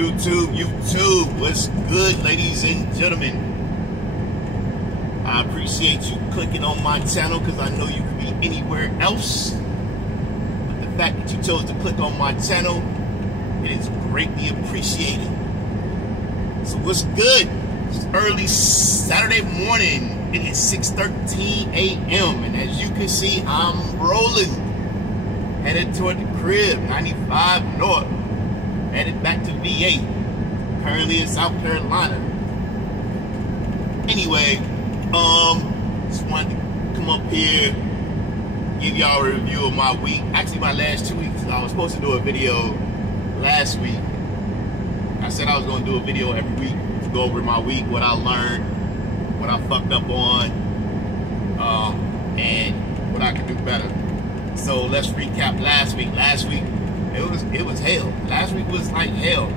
YouTube, what's good, ladies and gentlemen? I appreciate you clicking on my channel because I know you could be anywhere else. But the fact that you chose to click on my channel, it is greatly appreciated. So what's good? It's early Saturday morning. It is 6:13 a.m. and as you can see, I'm rolling. Headed toward the crib, 95 North. Headed back to VA. Currently in South Carolina. Anyway, just wanted to come up here, give y'all a review of my week. Actually, my last 2 weeks. I was supposed to do a video last week. I said I was going to do a video every week to go over my week, what I learned, what I fucked up on, and what I could do better. So let's recap last week. Last week, it was hell. Last week was like hell.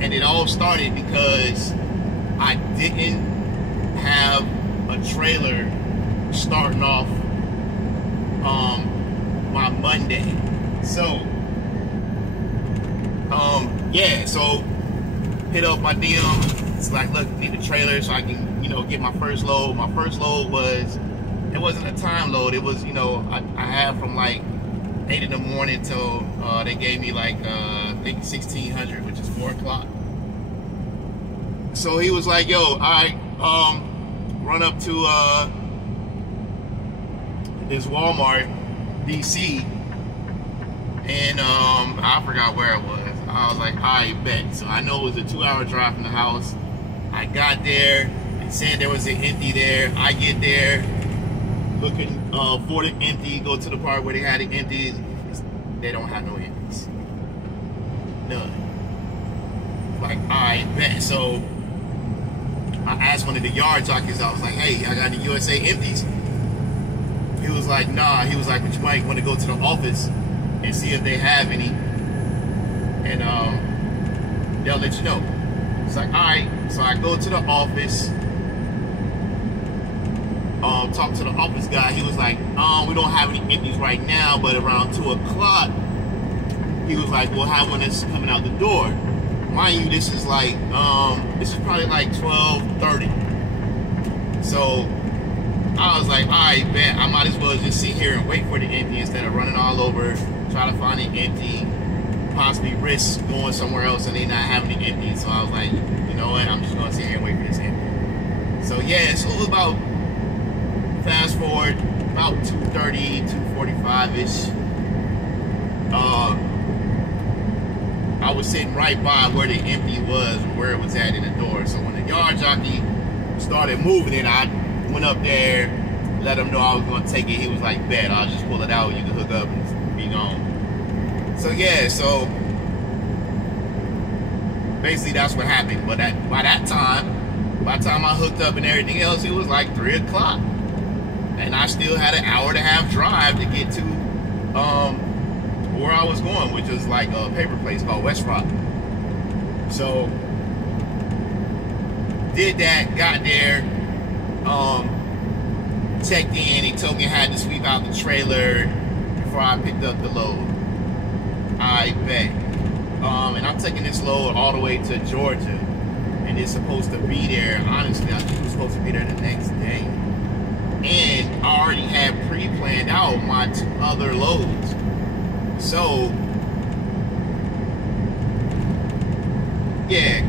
And it all started because I didn't have a trailer starting off my Monday. So yeah, so hit up my DM. It's like, look, need a trailer so I can, get my first load. My first load it wasn't a time load. It was, I had from like 8 in the morning till they gave me like I think 1600, which is 4 o'clock. So he was like, yo, all right, run up to this Walmart DC, and I forgot where it was. I was like, all right, bet. So I know it was a 2-hour drive from the house. I got there and said there was an empty there. I get there looking for the empty, go to the part where they had the empties. They don't have no empties. None. Like, all right, bet. So I asked one of the yard jockeys, I was like, hey, I got the USA empties. He was like, nah. He was like, but you might want to go to the office and see if they have any. And they'll let you know. It's like, all right. So I go to the office. Talk to the office guy. He was like, we don't have any empties right now, but around 2 o'clock, he was like, we'll have one that's coming out the door. Mind you, this is like, this is probably like 12:30. So I was like, all right, man, I might as well just sit here and wait for the empty instead of running all over, trying to find an empty, possibly risk going somewhere else and they not having an empty. So I was like, you know what, I'm just gonna sit here and wait for this empty. So yeah, so it was about, fast forward, about 2:30, 2:45-ish. I was sitting right by where the empty was, where it was at in the door. So when the yard jockey started moving it, I went up there, let him know I was going to take it. He was like, bet, I'll just pull it out, you can hook up and be gone. So yeah, so basically that's what happened. But by the time I hooked up and everything else, it was like 3 o'clock. And I still had an hour-and-a-half drive to get to where I was going, which was like a paper place called West Rock. So did that, got there, checked in. He told me I had to sweep out the trailer before I picked up the load. I bet. And I'm taking this load all the way to Georgia, and it's supposed to be there. Honestly, I think it was supposed to be there the next day. And I already had pre-planned out my 2 other loads. So, yeah,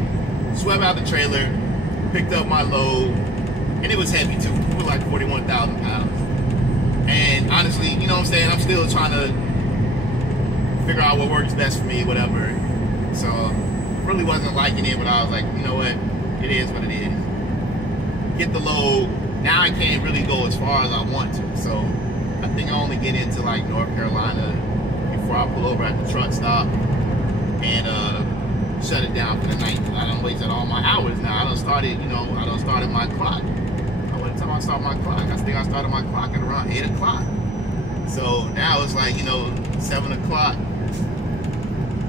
swept out the trailer, picked up my load, and it was heavy too. It was like 41,000 pounds. And honestly, you know what I'm saying? I'm still trying to figure out what works best for me, whatever. So, really wasn't liking it, but I was like, you know what? It is what it is. Get the load. Now I can't really go as far as I want to, so I think I only get into like North Carolina before I pull over at the truck stop and shut it down for the night. I done wasted all my hours now. I done started, I done started my clock. By the time I start my clock, I think I started my clock at around 8 o'clock. So now it's like, 7 o'clock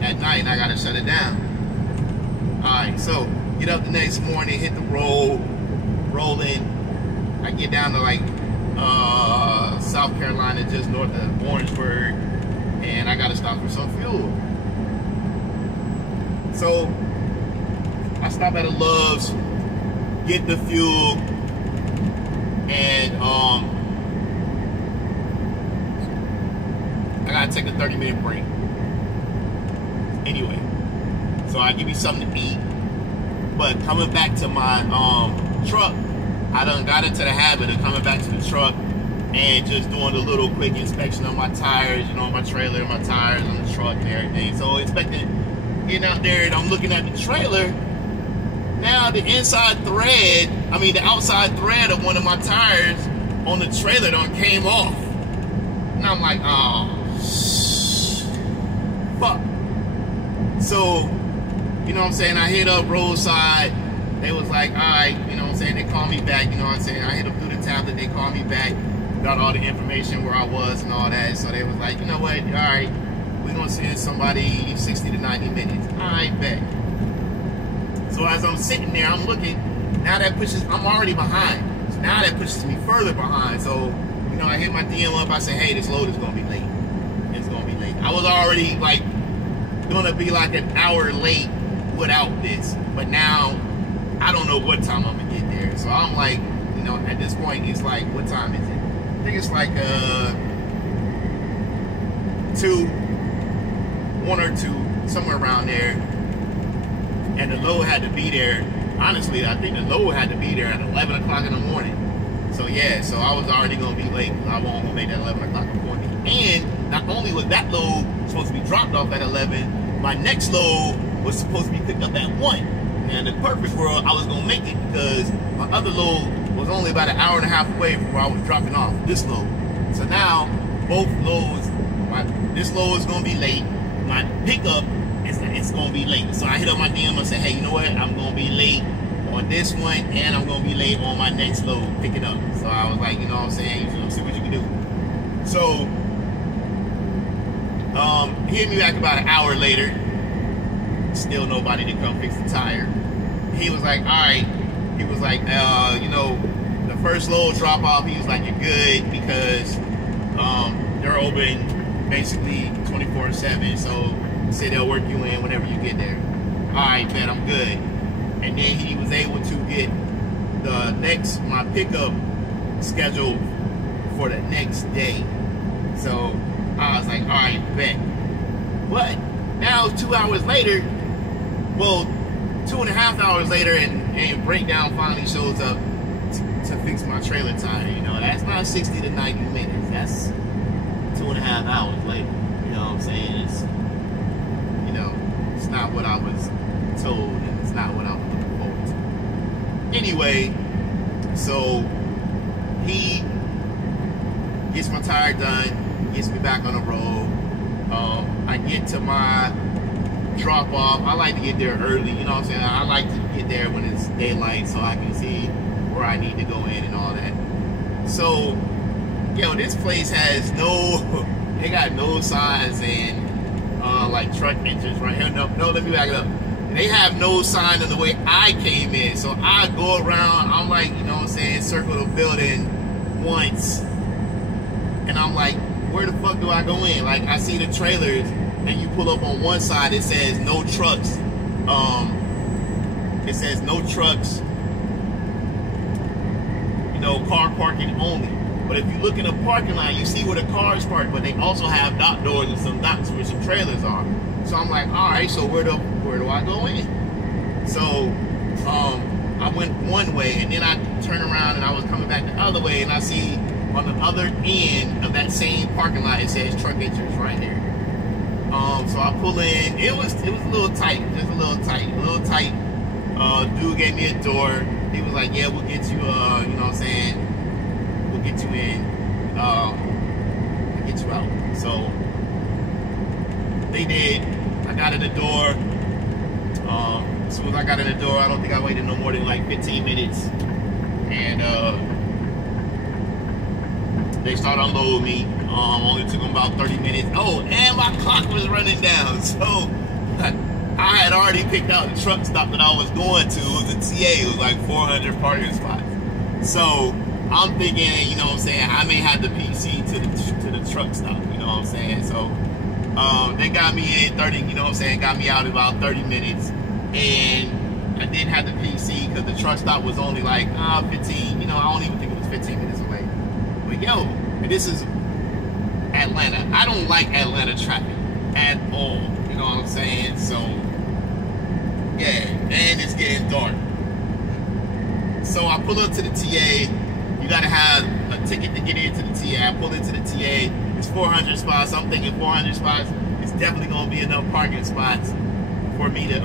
at night and I gotta shut it down. Alright, so get up the next morning, hit the road, roll in. I get down to like South Carolina, just north of Orangeburg, and I gotta stop for some fuel. So stop at a Love's, get the fuel, and I gotta take a 30-minute break. Anyway, so I give me something to eat. But coming back to my truck, I done got into the habit of coming back to the truck and just doing a little quick inspection of my tires, you know, my trailer, my tires on the truck and everything. So expecting, getting out there and I'm looking at the trailer. Now the outside thread of one of my tires on the trailer done came off. And I'm like, oh, fuck. So, you know what I'm saying, I hit up roadside. They was like, all right, you know what I'm saying, they called me back, you know what I'm saying. I hit them through the tablet, they called me back, got all the information where I was and all that. So they was like, you know what, all right, we're gonna send somebody 60 to 90 minutes. All right, bet. So as I'm sitting there, I'm looking, now that pushes, I'm already behind. So now that pushes me further behind. So, you know, I hit my DM up, I said, hey, this load is gonna be late. It's gonna be late. I was already like, gonna be like an hour late without this. But now, I don't know what time I'm gonna get there. So I'm like, you know, at this point, it's like, what time is it? I think it's like 1 or 2, somewhere around there. And the load had to be there. Honestly, I think the load had to be there at 11 o'clock in the morning. So yeah, so I was already gonna be late because I wasn't gonna make that 11 o'clock appointment. And not only was that load supposed to be dropped off at 11, my next load was supposed to be picked up at 1. And in the perfect world, I was gonna make it because my other load was only about an hour and a half away from where I was dropping off this load. So now, both loads, this load is gonna be late. My pickup, it's gonna be late. So I hit up my DM and said, hey, you know what? I'm gonna be late on this one, and I'm gonna be late on my next load, pick it up. So I was like, you know what I'm saying? You know, see what you can do. So, he hit me back about an hour later. Still nobody to come fix the tire. He was like, all right. He was like, you know, the first load drop off, he was like, you're good because they're open basically 24/7. So say they'll work you in whenever you get there. All right, man, I'm good. And then he was able to get my pickup scheduled for the next day. So I was like, all right, bet. But now 2 hours later, well, 2.5 hours later, and Breakdown finally shows up to fix my trailer tire. You know, that's not 60 to 90 minutes. That's 2.5 hours later. You know what I'm saying? It's, you know, it's not what I was told, and it's not what I was looking forward to. Anyway, so he gets my tire done, gets me back on the road. I get to my drop off. I like to get there early, you know what I'm saying? I like to get there when it's daylight so I can see where I need to go in and all that. So, yo, this place has they got no signs and like truck entrance right here. No, let me back it up. They have no sign of the way I came in. So I go around, I'm like, you know what I'm saying, circle the building once. And I'm like, where the fuck do I go in? Like, I see the trailers, and you pull up on one side, it says no trucks. It says no trucks, you know, car parking only. But if you look in the parking lot, you see where the cars park, but they also have dock doors and some docks where some trailers are. So I'm like, all right, so where do I go in? So I went one way, and then I turned around, and I was coming back the other way, and I see on the other end of that same parking lot, it says truck entrance right there. So I pull in. It was a little tight, just a little tight. Dude gave me a door. He was like, yeah, we'll get you, you know what I'm saying? We'll get you in, get you out. So they did. I got in the door. As soon as I got in the door, I don't think I waited no more than like 15 minutes. And they started unloading me. Only took them about 30 minutes. Oh, and my clock was running down. So I had already picked out the truck stop that I was going to. It was a TA. It was like 400 parking spots. So I'm thinking, you know what I'm saying, I may have the PC to the truck stop. You know what I'm saying? So they got me in 30, you know what I'm saying, got me out in about 30 minutes. And I didn't have the PC because the truck stop was only like 15. You know, I don't even think it was 15 minutes away. But yo, this is Atlanta. I don't like Atlanta traffic at all. You know what I'm saying? So yeah, and it's getting dark. So I pull up to the TA. You gotta have a ticket to get into the TA. I pull into the TA. It's 400 spots. I'm thinking 400 spots. It's definitely gonna be enough parking spots for me to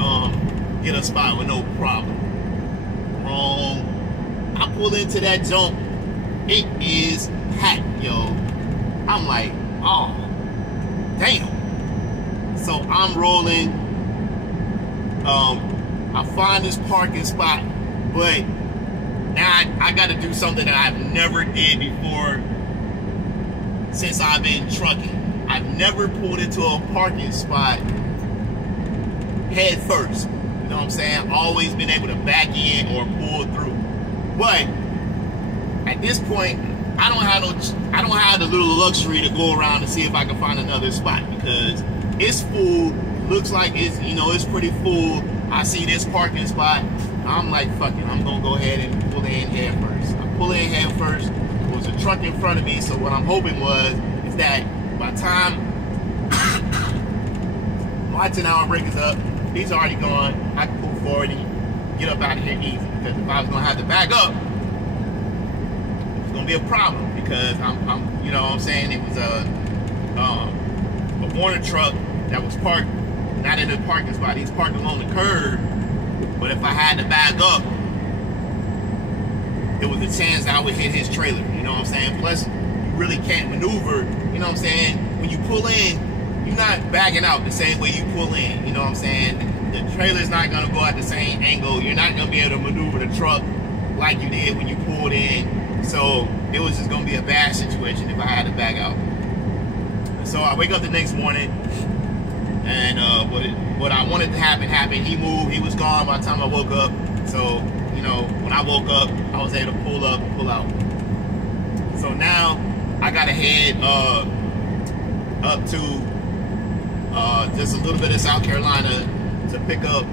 get a spot with no problem. Wrong. I pull into that jump. It is packed, yo. I'm like, oh, damn. So I'm rolling. I find this parking spot, but now I got to do something that I've never did before since I've been trucking. I've never pulled into a parking spot head first. You know what I'm saying? Always been able to back in or pull through. But at this point, I don't have the little luxury to go around and see if I can find another spot because it's full. Looks like it's, you know, it's pretty full. I see this parking spot. I'm like, fuck it, I'm gonna go ahead and pull in head first. I pull in head first. There was a truck in front of me, so what I'm hoping is that by the time my 10-hour break is up, he's already gone. I can pull forward and get up out of here easy. Because if I was gonna have to back up, it's gonna be a problem because I'm you know what I'm saying, it was a Warner truck that was parked not in the parking spot. He's parked along the curb. But if I had to back up, there was a chance that I would hit his trailer. You know what I'm saying? Plus, you really can't maneuver. You know what I'm saying? When you pull in, you're not backing out the same way you pull in. You know what I'm saying? The trailer's not going to go at the same angle. You're not going to be able to maneuver the truck like you did when you pulled in. So it was just going to be a bad situation if I had to back out. So I wake up the next morning. And what I wanted to happen happened. He moved. He was gone by the time I woke up. So, you know, when I woke up, I was able to pull up and pull out. So now I got to head up to just a little bit of South Carolina to pick up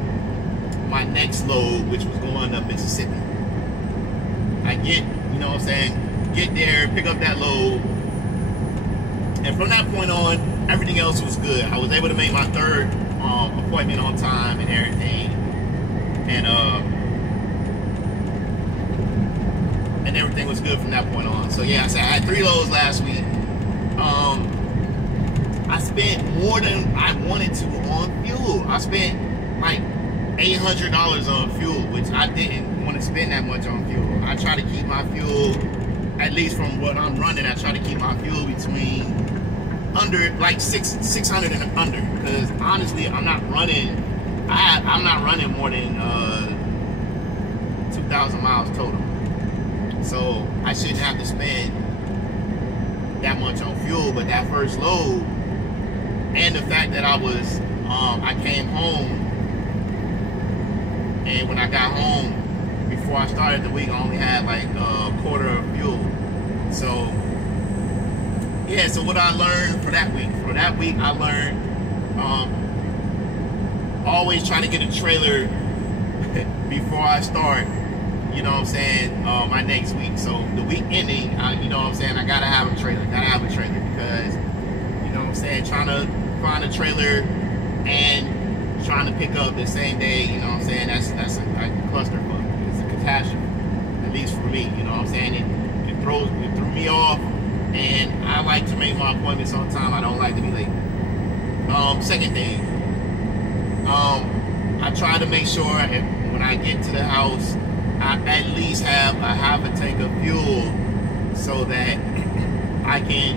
my next load, which was going up Mississippi. I get, you know what I'm saying, get there, pick up that load. And from that point on, everything else was good. I was able to make my third appointment on time and everything, and everything was good from that point on. So yeah, I said I had 3 loads last week. I spent more than I wanted to on fuel. I spent like $800 on fuel, which I didn't want to spend that much on fuel. I try to keep my fuel, at least from what I'm running, I try to keep my fuel between under like 600 and under, because honestly I'm not running more than 2,000 miles total, so I shouldn't have to spend that much on fuel. But that first load and the fact that I came home, and when I got home before I started the week I only had like a quarter of fuel. So yeah, so what I learned for that week? For that week, I learned always try to get a trailer before I start, you know what I'm saying, my next week. So the week ending, you know what I'm saying, I gotta have a trailer. Because, you know what I'm saying, trying to find a trailer and trying to pick up the same day, you know what I'm saying, that's a clusterfuck. It's a catastrophe, at least for me, you know what I'm saying. It threw me off. And I like to make my appointments on time. I don't like to be late. Second thing, I try to make sure when I get to the house, I at least have a half a tank of fuel so that I can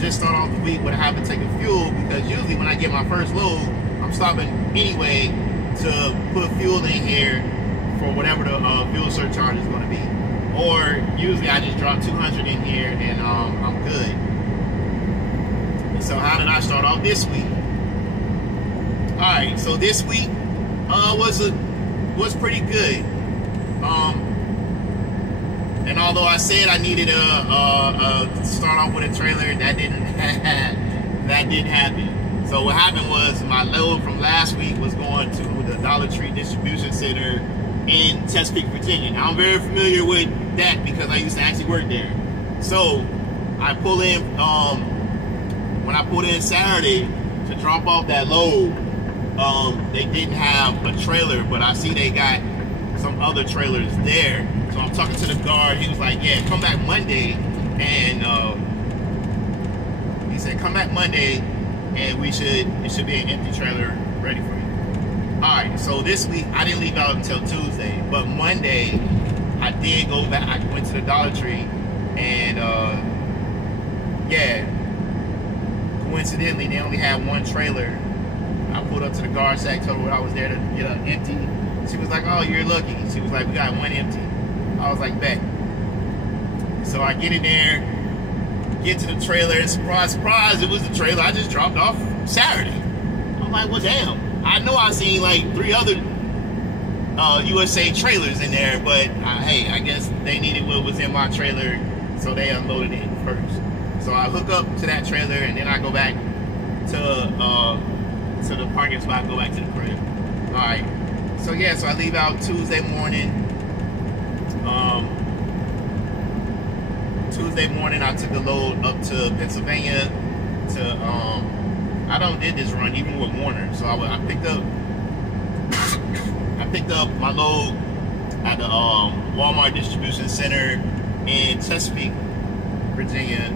just start off the week with a half a tank of fuel, because usually when I get my first load, I'm stopping anyway to put fuel in here for whatever the fuel surcharge is going to be. Or usually I just drop 200 in here and I'm good. So how did I start off this week? Alright, so this week was pretty good. And although I said I needed to start off with a trailer, that didn't happen. So So what happened was my load from last week was going to the Dollar Tree Distribution Center in Chesapeake, Virginia. Now, I'm very familiar with that because I used to actually work there. So I pull in, when I pulled in Saturday to drop off that load, they didn't have a trailer, but I see they got some other trailers there. So I'm talking to the guard. He was like, yeah, come back Monday. And he said, come back Monday and it should be an empty trailer ready for you. All right, so this week I didn't leave out until Tuesday, but Monday I did go back. I went to the Dollar Tree and yeah, coincidentally they only had one trailer. I pulled up to the guard shack, told her I was there to get an empty. She was like, oh, you're lucky. She was like, we got one empty. I was like, bet. So I get in there, get to the trailer, and surprise, it was the trailer I just dropped off Saturday. I'm like, well, damn. I know I seen like 3 other USA trailers in there, but hey, I guess they needed what was in my trailer, so they unloaded it first. So I hook up to that trailer, and then I go back to the parking spot, go back to the crib. All right. So yeah, so I leave out Tuesday morning. Tuesday morning, I took a load up to Pennsylvania to, I did this run even with Warner. So I picked up my load at the Walmart Distribution Center in Chesapeake, Virginia,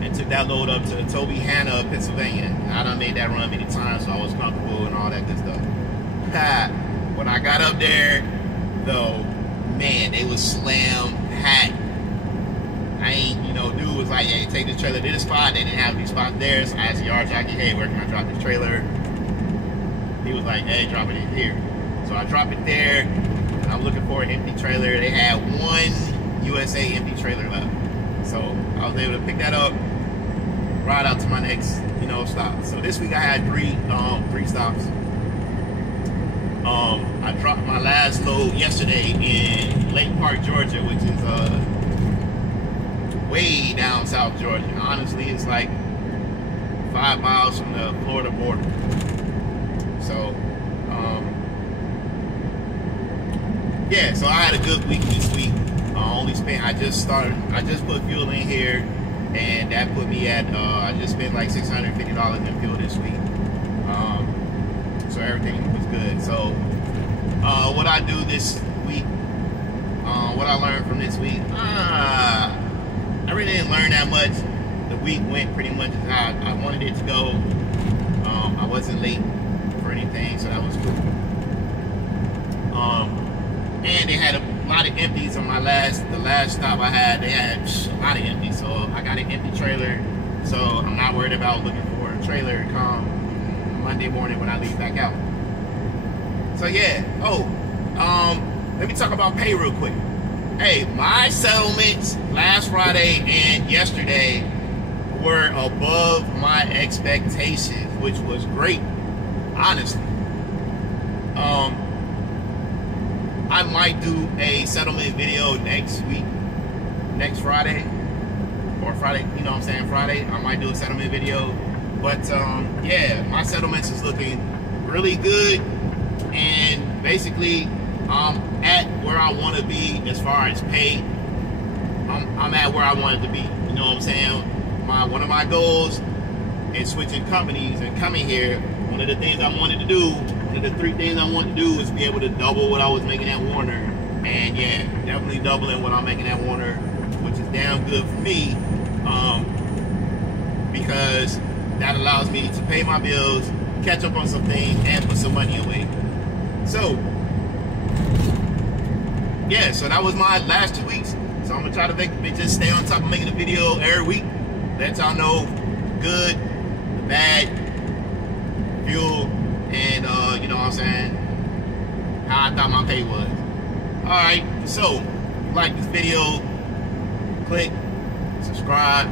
and took that load up to Toby Hanna, Pennsylvania. I done made that run many times, so I was comfortable and all that good stuff. When I got up there, though, man, they was slam packed. I ain't, dude was like, hey, take this trailer to this spot. They didn't have any spots there, so I asked the yard jockey, hey, where can I drop this trailer? He was like, hey, drop it in here. So I dropped it there, and I'm looking for an empty trailer. They had one USA empty trailer left. So I was able to pick that up, ride out to my next, stop. So this week I had three stops. I dropped my last load yesterday in Lake Park, Georgia, which is way down south Georgia. Honestly, it's like 5 miles from the Florida border. So, yeah, so I had a good week this week. I just put fuel in here, and that put me at, I just spent like $650 in fuel this week. So everything was good. So, what I do this week, what I learned from this week, I really didn't learn that much. The week went pretty much as I wanted it to go. I wasn't late for anything, so that was cool. And they had a lot of empties on the last stop I had. They had a lot of empties, so I got an empty trailer. So I'm not worried about looking for a trailer to come Monday morning when I leave back out. So yeah. Let me talk about pay real quick. Hey, my settlements last Friday and yesterday were above my expectations, which was great, honestly. I might do a settlement video next week, next Friday, or Friday, Friday. I might do a settlement video. But yeah, my settlements is looking really good, and basically I'm at where I want to be as far as pay. I'm at where I wanted to be. You know what I'm saying? One of my goals in switching companies and coming here, one of the things I wanted to do, one of the 3 things I wanted to do is be able to double what I was making at Warner. And yeah, definitely doubling what I'm making at Warner, which is damn good for me, because that allows me to pay my bills, catch up on some things, and put some money away. So yeah, so that was my last 2 weeks. So I'm gonna try to just stay on top of making a video every week. Let y'all know good, bad, fuel, and you know what I'm saying, how I thought my pay was. Alright, so like this video, click subscribe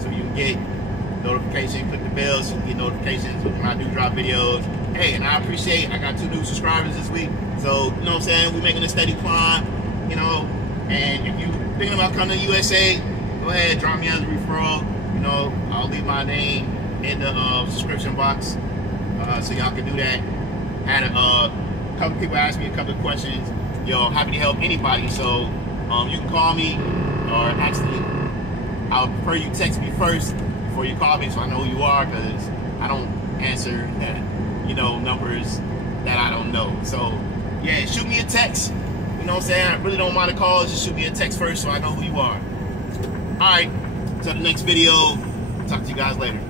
so you can get notifications, click the bell so you can get notifications when I do drop videos. Hey, and I appreciate, I got 2 new subscribers this week, so you know what I'm saying, we're making a steady climb, you know. And if you're thinking about coming to USA, go ahead, drop me as a referral. You know, I'll leave my name in the subscription box, so y'all can do that. Had a couple people asked me a couple of questions. Yo, happy to help anybody. So you can call me, or actually, I'll prefer you text me first before you call me, so I know who you are, because I don't answer that, you know, numbers that I don't know. So yeah, shoot me a text. You know what I'm saying? I really don't mind the calls. Just shoot me a text first so I know who you are. All right, till the next video. Talk to you guys later.